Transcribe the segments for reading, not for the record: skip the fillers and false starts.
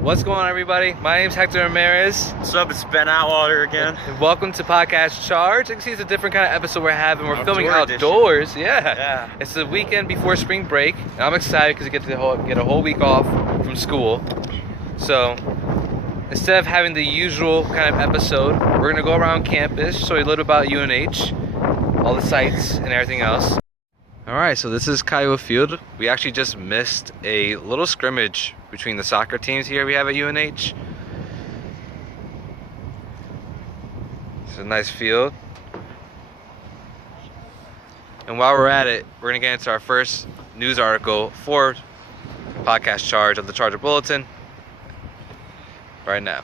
What's going on, everybody? My name's Hector Ramirez. What's up? It's Ben Atwater again. And welcome to Podcast Charge. You can see it's a different kind of episode we're having. We're filming Outdoor outdoors. Yeah. It's the weekend before spring break, and I'm excited because we get to get a whole week off from school. So instead of having the usual kind of episode, we're gonna go around campus, show you a little about UNH, all the sites and everything else. All right, so this is Kiowa Field. We actually just missed a little scrimmage between the soccer teams here we have at UNH. It's a nice field. And while we're at it, we're gonna get into our first news article for Podcast Charge of the Charger Bulletin right now.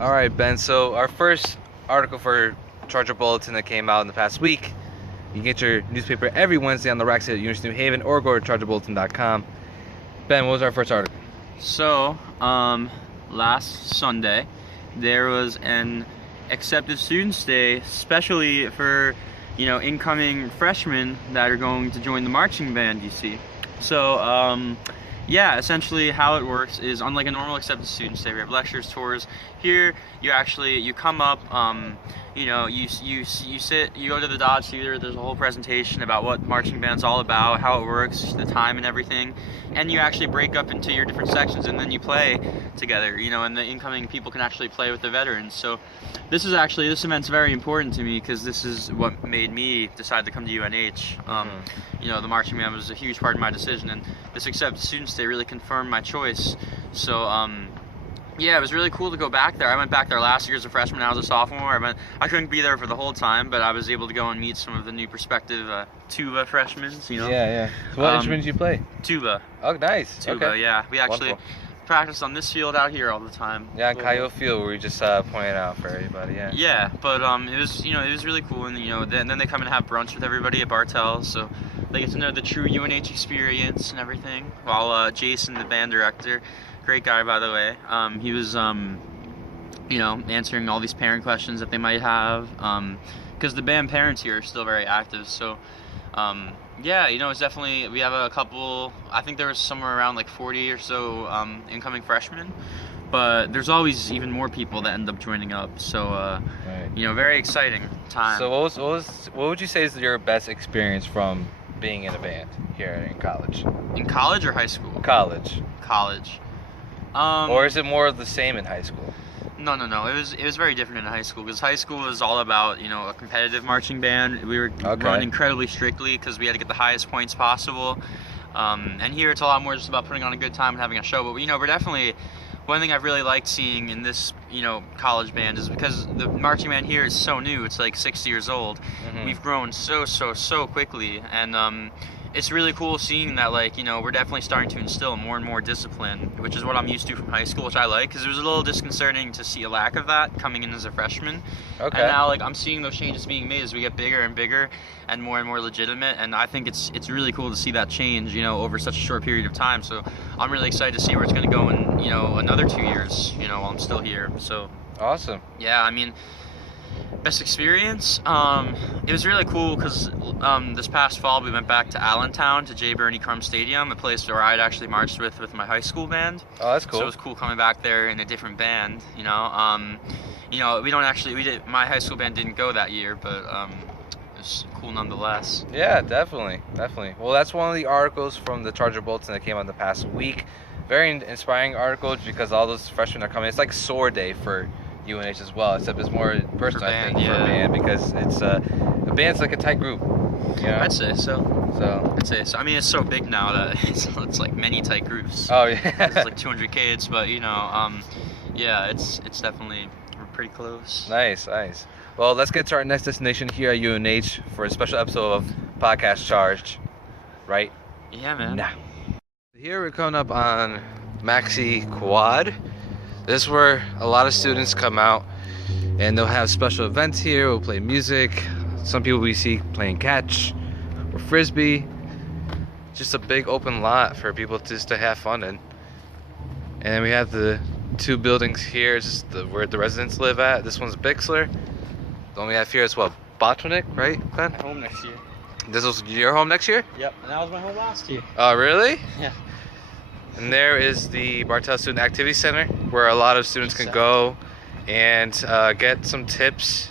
All right, Ben, so our first article for Charger Bulletin that came out in the past week. You can get your newspaper every Wednesday on the rack site at University of New Haven or go to chargerbulletin.com. Ben, what was our first article? So, last Sunday, there was an accepted students day, especially for, incoming freshmen that are going to join the marching band, you see. So, yeah, essentially how it works is unlike a normal accepted students day, we have lectures, tours. Here, you come up, you sit, you go to the Dodge Theater, there's a whole presentation about what marching band's all about, how it works, the time and everything, and you actually break up into your different sections and then you play together, and the incoming people can actually play with the veterans. So this event's very important to me because this is what made me decide to come to UNH. The marching band was a huge part of my decision, and this accepted students day really confirmed my choice. So yeah, it was really cool to go back there. I went back there last year as a freshman. I was a sophomore. I couldn't be there for the whole time, but I was able to go and meet some of the new prospective tuba freshmen. Yeah. So what instrument did you play? Tuba. Oh, nice. Tuba. Okay. Yeah. We actually practiced on this field out here all the time. Yeah, on Kiowa Field, where we just pointed out for everybody. Yeah. Yeah, but it was really cool, and then they come and have brunch with everybody at Bartell's, so they get to know the true UNH experience and everything. While Jason, the band director, great guy by the way, he was answering all these parent questions that they might have, because the band parents here are still very active. So yeah, it's definitely, we have a couple, I think there was somewhere around like 40 or so incoming freshmen, but there's always even more people that end up joining up. So right. Very exciting time. So what would you say is your best experience from being in a band here in college? In college or high school? College. Or is it more of the same in high school? No. It was very different in high school, because high school was all about a competitive marching band. We were run incredibly strictly because we had to get the highest points possible. And here it's a lot more just about putting on a good time and having a show. But we're definitely, one thing I've really liked seeing in this college band is because the marching band here is so new. It's like 6 years old. Mm-hmm. We've grown so quickly, and it's really cool seeing that, we're definitely starting to instill more and more discipline, which is what I'm used to from high school, which I like, because it was a little disconcerting to see a lack of that coming in as a freshman. Okay. And now, I'm seeing those changes being made as we get bigger and bigger and more legitimate, and I think it's really cool to see that change, over such a short period of time. So I'm really excited to see where it's going to go in, another 2 years, while I'm still here. So awesome. Yeah, best experience, it was really cool because this past fall we went back to Allentown to J. Bernie Crum Stadium, a place where I'd actually marched with my high school band. Oh, that's cool. So it was cool coming back there in a different band. My high school band didn't go that year, but it was cool nonetheless. Yeah, definitely. Well, that's one of the articles from the Charger Bulletin that came out in the past week. Very inspiring articles because all those freshmen are coming. It's like SOAR Day for UNH as well, except it's more personal, I think, for a band, because it's a band's like a tight group. I'd say so. It's so big now that it's like many tight groups. Oh yeah. It's like 200 kids, but yeah, it's definitely, we're pretty close. Nice. Well, let's get to our next destination here at UNH for a special episode of Podcast Charged. Right? Yeah, man. Now. Here we're coming up on Maxi Quad. This is where a lot of students come out, and they'll have special events here. We'll play music. Some people we see playing catch or frisbee. Just a big open lot for people just to have fun in. And then we have the two buildings here, just where the residents live at. This one's Bixler. The one we have here is Botwinick, right, Glenn? Home next year. This was your home next year? Yep, and that was my home last year. Oh, really? Yeah. And there is the Bartell Student Activity Center, where a lot of students can go and get some tips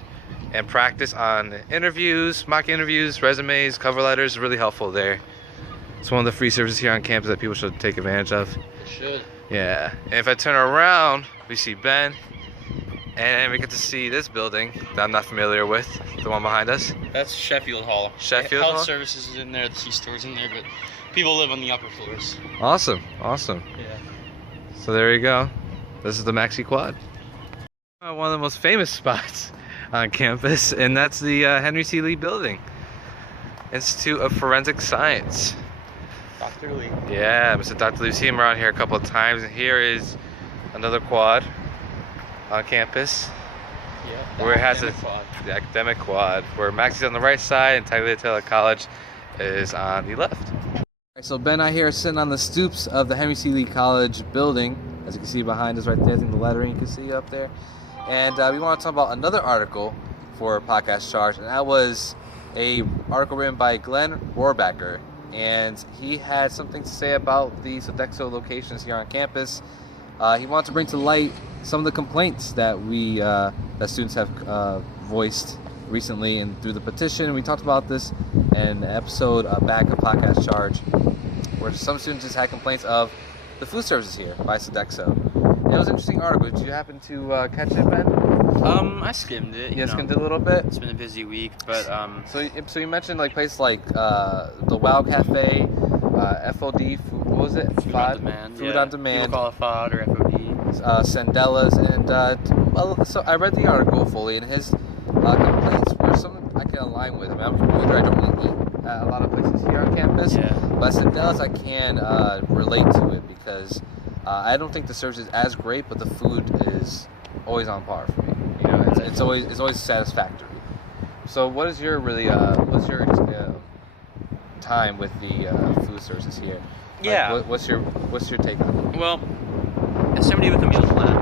and practice on interviews, mock interviews, resumes, cover letters. Really helpful there. It's one of the free services here on campus that people should take advantage of. It should. Yeah. And if I turn around, we see Ben. And we get to see this building that I'm not familiar with, the one behind us. That's Sheffield Hall. Sheffield Health Hall? services is in there, the C-store's in there, but people live on the upper floors. Awesome, awesome. Yeah. So there you go. This is the Maxi Quad. One of the most famous spots on campus, and that's the Henry C. Lee Building. Institute of Forensic Science. Dr. Lee. Yeah, Mr. Dr. Lee's seen him around here a couple of times, and here is another quad on campus. Yeah. Where it has Quad. the academic quad, where Maxi's on the right side and Tagliatelle College is on the left. Alright, so Ben and I here are sitting on the stoops of the Henry C. Lee College building, as you can see behind us right there. I think the lettering you can see up there. And we want to talk about another article for Podcast Charge, and that was a article written by Glenn Rohrbacher, and he had something to say about the Sodexo locations here on campus. He wanted to bring to light some of the complaints that that students have voiced recently and through the petition. We talked about this in an episode back of Podcast Charge, where some students just had complaints of the food services here by Sodexo. And it was an interesting article. Did you happen to catch it, Ben? I skimmed it. You skimmed it a little bit. It's been a busy week, but So you mentioned like places like the Wow Cafe, FOD. What was it? Food on Demand. Food on Demand. People call it FOD or FOD. Sandella's, and so I read the article fully, and his complaints were some I can align with. I mean, I'm from Hector. I don't really eat at a lot of places here on campus, but Sandella's I can relate to it because I don't think the service is as great, but the food is always on par for me. You know, it's always satisfactory. So, what is your what's your time with the food services here? Yeah. Like, what's your take on it? Well, as somebody with a meal plan,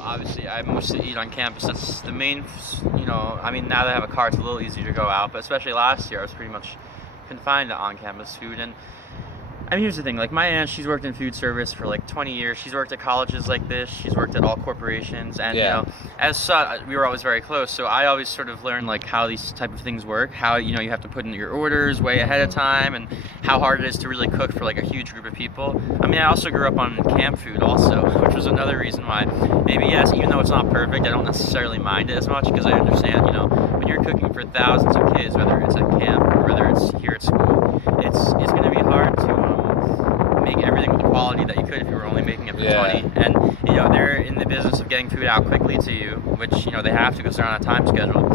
obviously I mostly eat on campus. That's the main, I mean, now that I have a car, it's a little easier to go out, but especially last year, I was pretty much confined to on-campus food. And I mean, here's the thing, like my aunt, she's worked in food service for like 20 years. She's worked at colleges like this. She's worked at all corporations. And, as such, we were always very close. So I always sort of learned like how these type of things work, how, you have to put in your orders way ahead of time, and how hard it is to really cook for like a huge group of people. I mean, I also grew up on camp food also, which was another reason why maybe, yes, even though it's not perfect, I don't necessarily mind it as much because I understand, when you're cooking for thousands of kids, whether it's at camp or whether it's here at school, it's going to be hard to make everything with the quality that you could if you were only making it for 20. And they're in the business of getting food out quickly to you, which they have to because they're on a time schedule.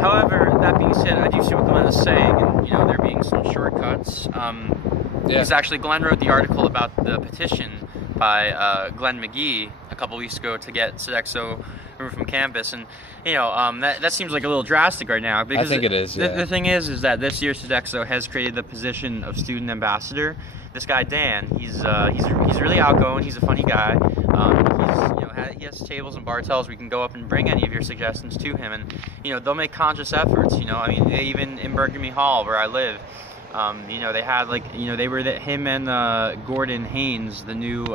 However, that being said, I do see what Glenn is saying, and there being some shortcuts. Because actually Glenn wrote the article about the petition by Glenn McGee a couple weeks ago to get Sodexo removed from campus, and that seems like a little drastic right now. Because I think it is. The thing is that this year Sodexo has created the position of student ambassador. This guy Dan, he's really outgoing. He's a funny guy. He has tables and bar tells. We can go up and bring any of your suggestions to him, and they'll make conscious efforts. I mean, they even in Burgundy Hall where I live. They had they were him and Gordon Haynes, the new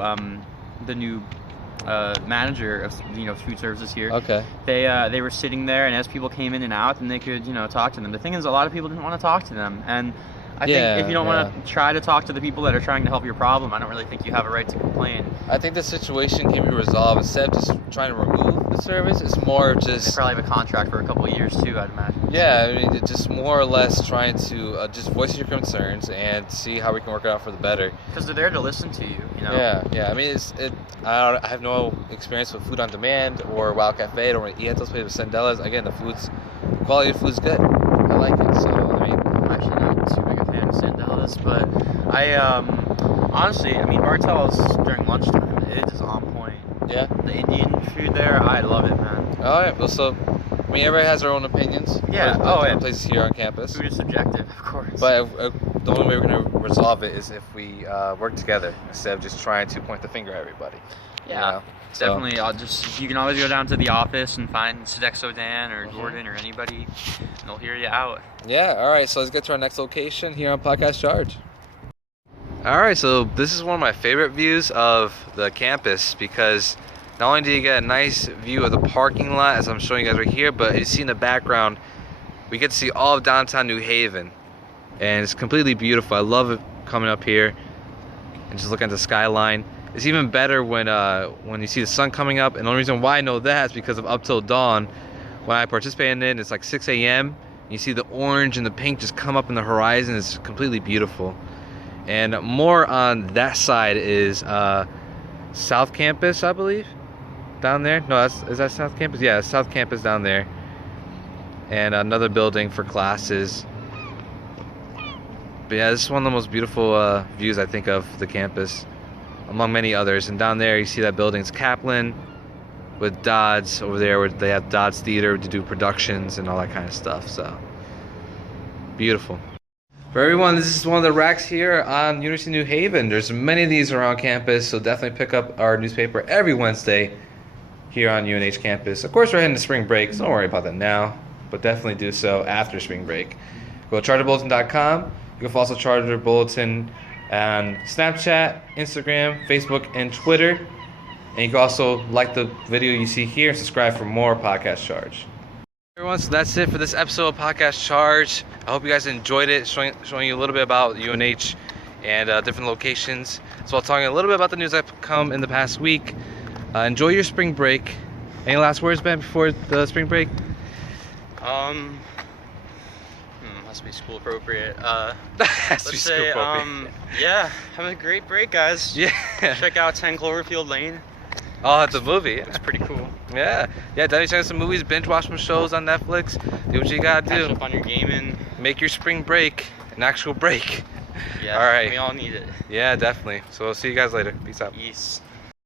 manager of food services here. Okay. They were sitting there, and as people came in and out, and they could talk to them. The thing is, a lot of people didn't want to talk to them, and I think if you don't want to try to talk to the people that are trying to help your problem, I don't really think you have a right to complain. I think the situation can be resolved instead of just trying to remove the service. It's more just They probably have a contract for a couple of years too, I'd imagine. Yeah, I mean, it's just more or less trying to just voice your concerns and see how we can work it out for the better. Because they're there to listen to you, Yeah. I mean, I have no experience with food on demand or Wild Cafe. I don't really eat at those places. With Sandella's, again, the quality of food's good. I like it. So I mean, I'm actually not too big a fan of Sandella's, but I honestly, I mean, Bartell's during lunchtime, it is on point. Yeah. The Indian food there, I love it, man. All right. Well, so I mean, everybody has their own opinions. Yeah. Places here on campus. Food is subjective, of course. But the only way we're going to resolve it is if we work together instead of just trying to point the finger at everybody. Yeah. Definitely. You can always go down to the office and find Sodexo Dan or Gordon or anybody, and they'll hear you out. Yeah. All right. So let's get to our next location here on Podcast Charge. Alright, so this is one of my favorite views of the campus because not only do you get a nice view of the parking lot as I'm showing you guys right here, but you see in the background, we get to see all of downtown New Haven. And it's completely beautiful. I love it coming up here and just looking at the skyline. It's even better when you see the sun coming up, and the only reason why I know that is because of Up Till Dawn. When I participate in it, it's like 6 a.m. You see the orange and the pink just come up in the horizon. It's completely beautiful. And more on that side is South Campus, I believe, down there. No, is that South Campus? Yeah, South Campus down there. And another building for classes. But yeah, this is one of the most beautiful views I think of the campus, among many others. And down there you see that building's Kaplan with Dodds over there, where they have Dodds Theater to do productions and all that kind of stuff. So beautiful. For everyone, this is one of the racks here on University of New Haven. There's many of these around campus, so definitely pick up our newspaper every Wednesday here on UNH campus. Of course, we're heading to spring break, so don't worry about that now, but definitely do so after spring break. Go to charterbulletin.com. You can also Charter Bulletin on Snapchat, Instagram, Facebook, and Twitter. And you can also like the video you see here and subscribe for more Podcast Charge. Everyone, so that's it for this episode of Podcast Charge. I hope you guys enjoyed it, showing you a little bit about UNH and different locations, as well as talking a little bit about the news that's come in the past week. Enjoy your spring break. Any last words, Ben, before the spring break? Must be school appropriate. Has to be school appropriate. Yeah, have a great break, guys. Yeah. Check out 10 Cloverfield Lane. Oh, it's a movie. It's pretty cool. Yeah, definitely check out some movies, binge watch some shows on Netflix. Do what you gotta do. Catch up on your gaming. Make your spring break an actual break. Yeah, all right. We all need it. Yeah, definitely. So we'll see you guys later. Peace out. Peace.